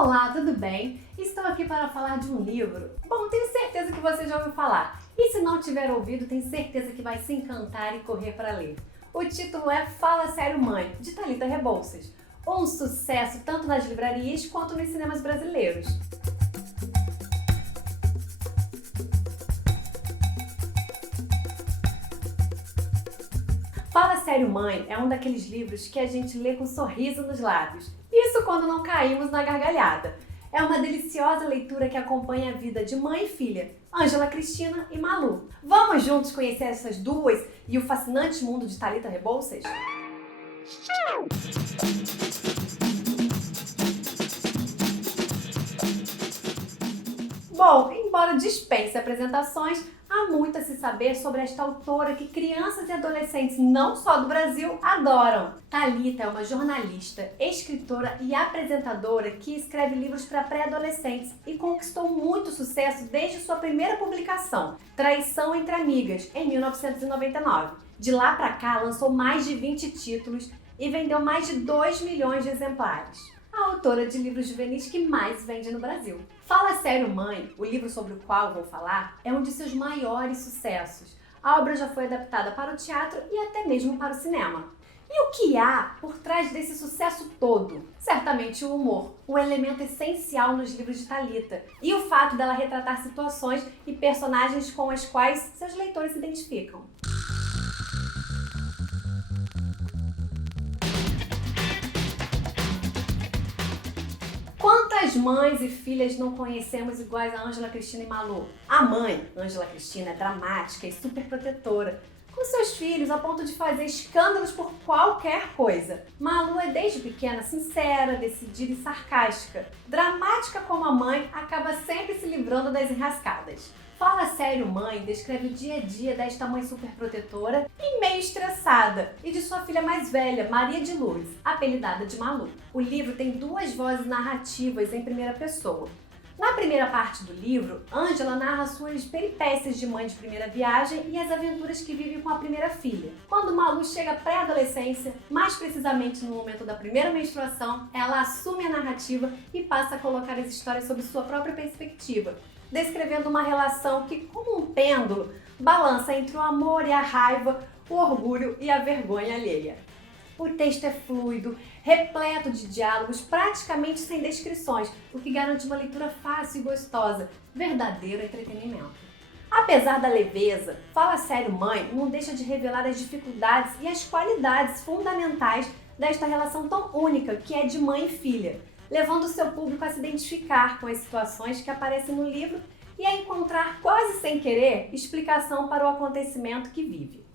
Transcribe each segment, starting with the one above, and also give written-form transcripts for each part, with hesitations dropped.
Olá, tudo bem? Estou aqui para falar de um livro. Bom, tenho certeza que você já ouviu falar. E se não tiver ouvido, tenho certeza que vai se encantar e correr para ler. O título é Fala Sério Mãe, de Thalita Rebouças. Um sucesso tanto nas livrarias quanto nos cinemas brasileiros. Fala Sério Mãe é um daqueles livros que a gente lê com um sorriso nos lábios. Isso quando não caímos na gargalhada. É uma deliciosa leitura que acompanha a vida de mãe e filha, Ângela Cristina e Malu. Vamos juntos conhecer essas duas e o fascinante mundo de Thalita Rebouças? Bom, embora dispense apresentações, há muito a se saber sobre esta autora que crianças e adolescentes não só do Brasil adoram. Thalita é uma jornalista, escritora e apresentadora que escreve livros para pré-adolescentes e conquistou muito sucesso desde sua primeira publicação, Traição entre Amigas, em 1999. De lá para cá, lançou mais de 20 títulos e vendeu mais de 2 milhões de exemplares. A autora de livros juvenis que mais vende no Brasil. Fala Sério Mãe, o livro sobre o qual vou falar, é um de seus maiores sucessos. A obra já foi adaptada para o teatro e até mesmo para o cinema. E o que há por trás desse sucesso todo? Certamente o humor, o elemento essencial nos livros de Thalita, e o fato dela retratar situações e personagens com as quais seus leitores se identificam. Quantas mães e filhas não conhecemos iguais a Ângela Cristina e Malu? A mãe, Ângela Cristina, é dramática e super protetora com seus filhos a ponto de fazer escândalos por qualquer coisa. Malu é desde pequena sincera, decidida e sarcástica. Dramática como a mãe, acaba sempre se livrando das enrascadas. Fala Sério Mãe descreve o dia a dia desta mãe superprotetora e meio estressada e de sua filha mais velha, Maria de Luz, apelidada de Malu. O livro tem duas vozes narrativas em primeira pessoa. Na primeira parte do livro, Ângela narra suas peripécias de mãe de primeira viagem e as aventuras que vive com a primeira filha. Quando Malu chega à pré-adolescência, mais precisamente no momento da primeira menstruação, ela assume a narrativa e passa a colocar as histórias sob sua própria perspectiva, descrevendo uma relação que, como um pêndulo, balança entre o amor e a raiva, o orgulho e a vergonha alheia. O texto é fluido, repleto de diálogos, praticamente sem descrições, o que garante uma leitura fácil e gostosa, verdadeiro entretenimento. Apesar da leveza, Fala Sério Mãe não deixa de revelar as dificuldades e as qualidades fundamentais desta relação tão única que é de mãe e filha, levando o seu público a se identificar com as situações que aparecem no livro e a encontrar, quase sem querer, explicação para o acontecimento que vive.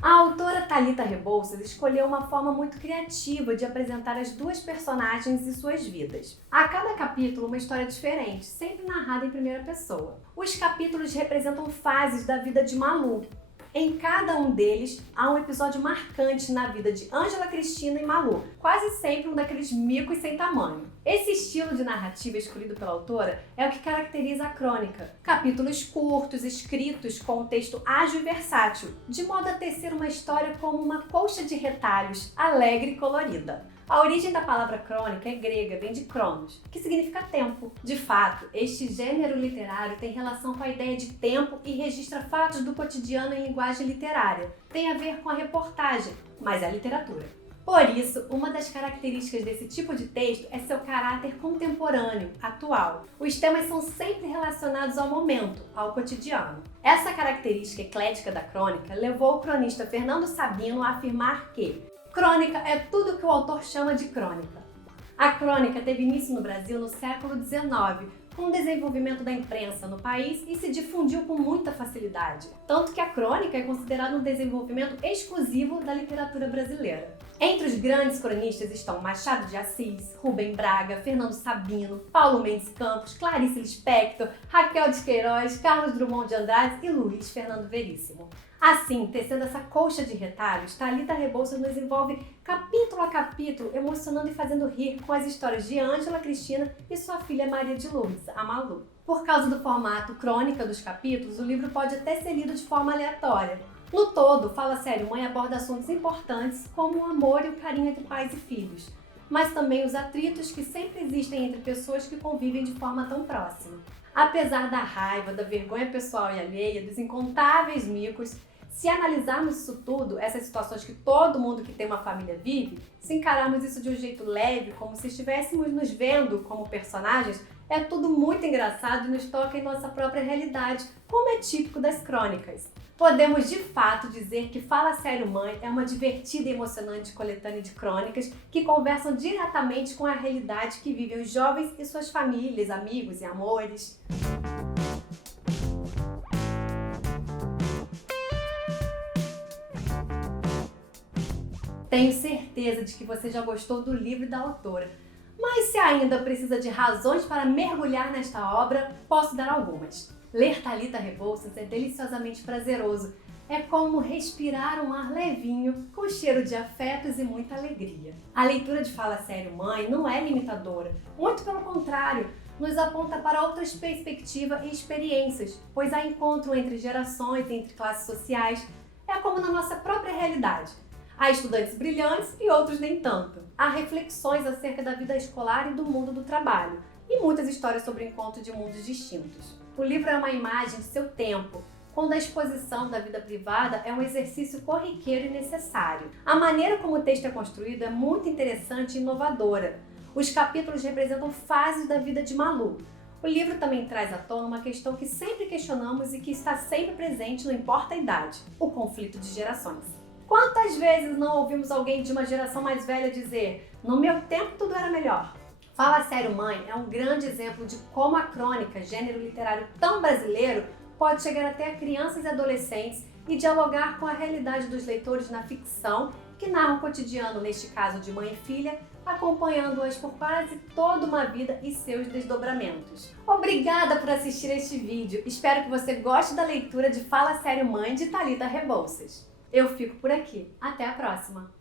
A autora Thalita Rebouças escolheu uma forma muito criativa de apresentar as duas personagens e suas vidas. A cada capítulo, uma história diferente, sempre narrada em primeira pessoa. Os capítulos representam fases da vida de Malu. Em cada um deles, há um episódio marcante na vida de Ângela Cristina e Malu, quase sempre um daqueles micos sem tamanho. Esse estilo de narrativa escolhido pela autora é o que caracteriza a crônica. Capítulos curtos, escritos com um texto ágil e versátil, de modo a tecer uma história como uma colcha de retalhos, alegre e colorida. A origem da palavra crônica é grega, vem de cronos, que significa tempo. De fato, este gênero literário tem relação com a ideia de tempo e registra fatos do cotidiano em linguagem literária. Tem a ver com a reportagem, mas é literatura. Por isso, uma das características desse tipo de texto é seu caráter contemporâneo, atual. Os temas são sempre relacionados ao momento, ao cotidiano. Essa característica eclética da crônica levou o cronista Fernando Sabino a afirmar que crônica é tudo que o autor chama de crônica. A crônica teve início no Brasil no século XIX, com o desenvolvimento da imprensa no país e se difundiu com muita facilidade. Tanto que a crônica é considerada um desenvolvimento exclusivo da literatura brasileira. Entre os grandes cronistas estão Machado de Assis, Rubem Braga, Fernando Sabino, Paulo Mendes Campos, Clarice Lispector, Raquel de Queiroz, Carlos Drummond de Andrade e Luiz Fernando Veríssimo. Assim, tecendo essa colcha de retalhos, Thalita Rebouças nos envolve capítulo a capítulo, emocionando e fazendo rir com as histórias de Ângela Cristina e sua filha Maria de Luz, a Malu. Por causa do formato crônica dos capítulos, o livro pode até ser lido de forma aleatória. No todo, Fala Sério Mãe aborda assuntos importantes como o amor e o carinho entre pais e filhos, mas também os atritos que sempre existem entre pessoas que convivem de forma tão próxima. Apesar da raiva, da vergonha pessoal e alheia, dos incontáveis micos, se analisarmos isso tudo, essas situações que todo mundo que tem uma família vive, se encararmos isso de um jeito leve, como se estivéssemos nos vendo como personagens, é tudo muito engraçado e nos toca em nossa própria realidade, como é típico das crônicas. Podemos de fato dizer que Fala Sério Mãe é uma divertida e emocionante coletânea de crônicas que conversam diretamente com a realidade que vivem os jovens e suas famílias, amigos e amores. Tenho certeza de que você já gostou do livro e da autora, mas se ainda precisa de razões para mergulhar nesta obra, posso dar algumas. Ler Thalita Rebouças é deliciosamente prazeroso. É como respirar um ar levinho, com cheiro de afetos e muita alegria. A leitura de Fala Sério Mãe não é limitadora, muito pelo contrário, nos aponta para outras perspectivas e experiências, pois há encontro entre gerações, entre classes sociais, é como na nossa própria realidade. Há estudantes brilhantes e outros nem tanto. Há reflexões acerca da vida escolar e do mundo do trabalho, e muitas histórias sobre o encontro de mundos distintos. O livro é uma imagem de seu tempo, quando a exposição da vida privada é um exercício corriqueiro e necessário. A maneira como o texto é construído é muito interessante e inovadora. Os capítulos representam fases da vida de Malu. O livro também traz à tona uma questão que sempre questionamos e que está sempre presente, não importa a idade: o conflito de gerações. Quantas vezes não ouvimos alguém de uma geração mais velha dizer: "No meu tempo tudo era melhor"? Fala Sério Mãe é um grande exemplo de como a crônica, gênero literário tão brasileiro, pode chegar até a crianças e adolescentes e dialogar com a realidade dos leitores na ficção, que narra o cotidiano, neste caso de mãe e filha, acompanhando-as por quase toda uma vida e seus desdobramentos. Obrigada por assistir este vídeo. Espero que você goste da leitura de Fala Sério Mãe, de Thalita Rebouças. Eu fico por aqui. Até a próxima!